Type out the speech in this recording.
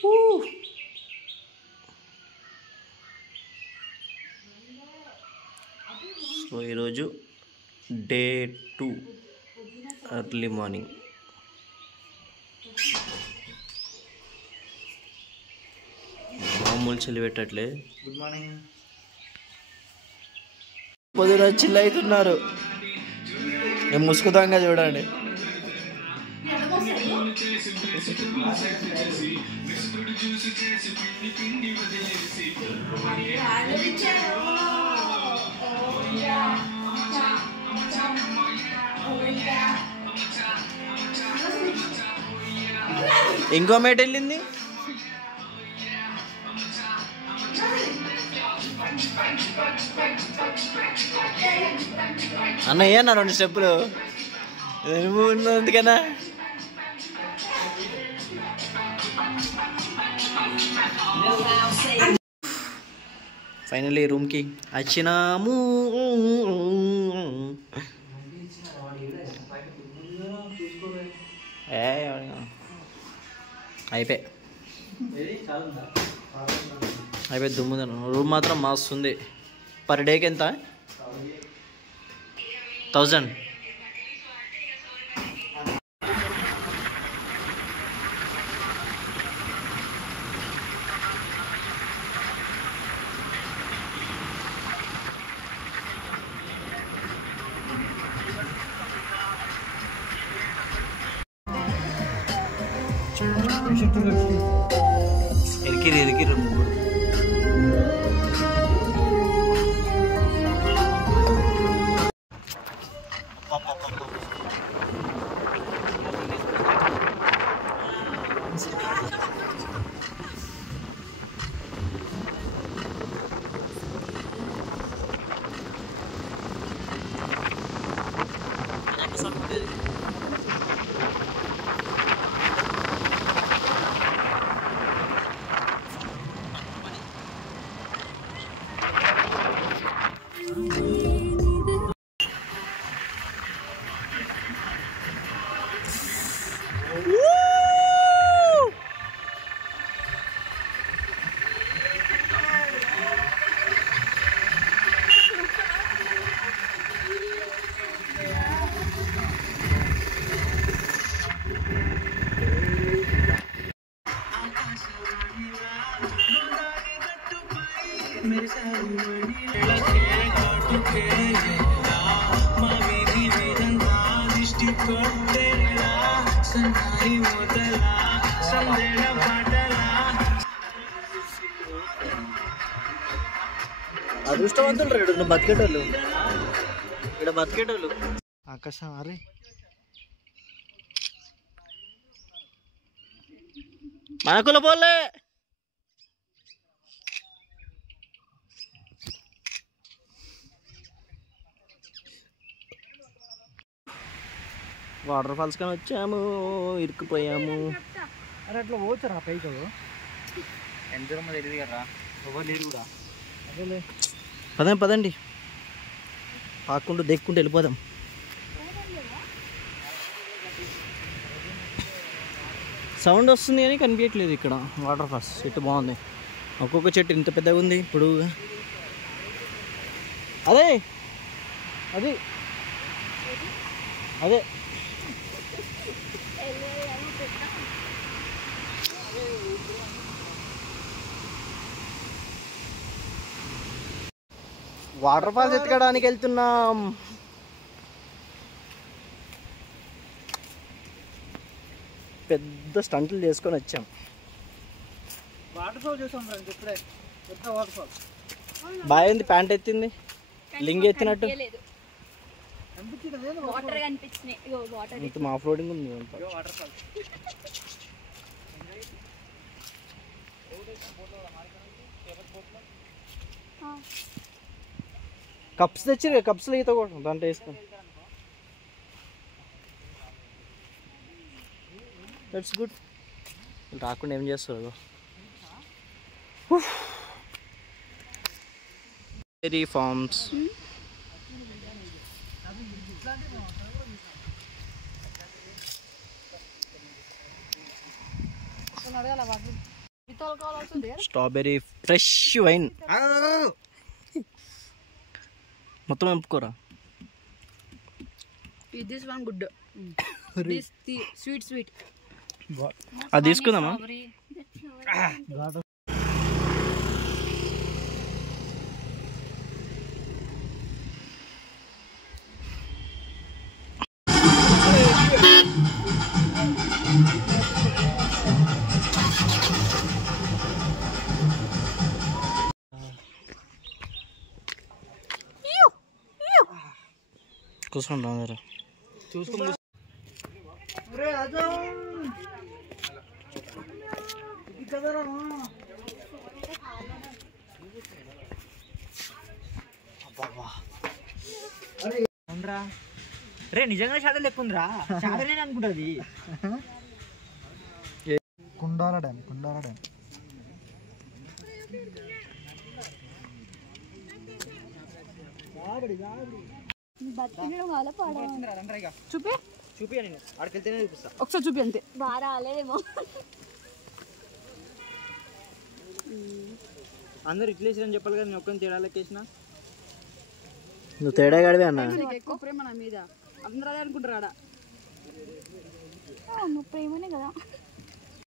So ఈరోజు day 2 early morning. మామూలు చలి పెట్టట్లే. Good morning. పొద్దున చిల్ అవుతున్నారు. నేను ముసుకుతాంగా చూడండి. ఇంకో మేట వెళ్ళింది. అన్న ఏనా 2 స్టెప్పులు ఎందుకన్నా? ఫైనల్లీ రూమ్కి వచ్చినాము. అయిపోయి దుమ్ముదాను. రూమ్ మాత్రం మస్తుంది. పర్ డేకి ఎంత? 1000. ఇరికిరు అదృష్టవంతులు రేడు నువ్వు బతికేటోళ్ళు. ఇక్కడ బతికేటోళ్ళు. ఆకాశం అరే మనకుల పోలే. వాటర్ ఫాల్స్ కానీ వచ్చాము, ఇరుక్కుపోయాము. అరే అట్లా పోతారా పైకి? ఎంత దూరం తెలియదు కదా, ఎవరు లేరు కూడా. అదే పదండి, పాక్కుంటూ దెక్కుంటూ వెళ్ళిపోదాం. సౌండ్ వస్తుంది కానీ కనిపించట్లేదు ఇక్కడ. వాటర్ ఫాల్స్ చెట్టు బాగుంది. ఒక్కొక్క చెట్టు ఇంత పెద్దగా ఉంది పొడుగుగా. అదే అది అదే వాటర్ ఫాల్స్ ఎత్తుకోవడానికి వెళ్తున్నాం. పెద్ద స్టంట్లు చేసుకొని వచ్చాం. వాటర్ ఫాల్ చూసాం ఇప్పుడే. వాటర్ ఫాల్ బాగా ఉంది. ప్యాంట్ ఎత్తింది, లింగ్ ఎత్తినట్టు మొత్తం ఆఫ్ రోడింగ్ ఉంది. కప్స్ తెచ్చి కప్స్లో ఈత కూడా దాంట్లో వేసుకొని. That's good. రాకుండా ఏం చేస్తారు? Dairy farms. Strawberry fresh wine మొత్తం ఎంపుకోరా. This one good, this sweet అది తీసుకుందామా? కూర్చుంటాం అందరూ చూసుకుంటా. రే నిజంగా షాడో లెక్క ఉందిరా, షాడోనే అనుకుంటుంది. కుండాల డ్యామ్ చూపి నేను ఆడికెళ్తేనే చూపిస్తా. ఒకసారి చూపి అంతే. బాగా రాలేదేమో. అందరు ఇట్లేసిన చెప్పాలి కదా, నేను ఒక్కని తేడా లెక్కేసిన. నువ్వు తేడా గడివే అన్న. ఎక్కువ ప్రేమ నా మీద, అందరూ అదే అనుకుంటారు ఆడ. నువ్వు ప్రేమనే కదా.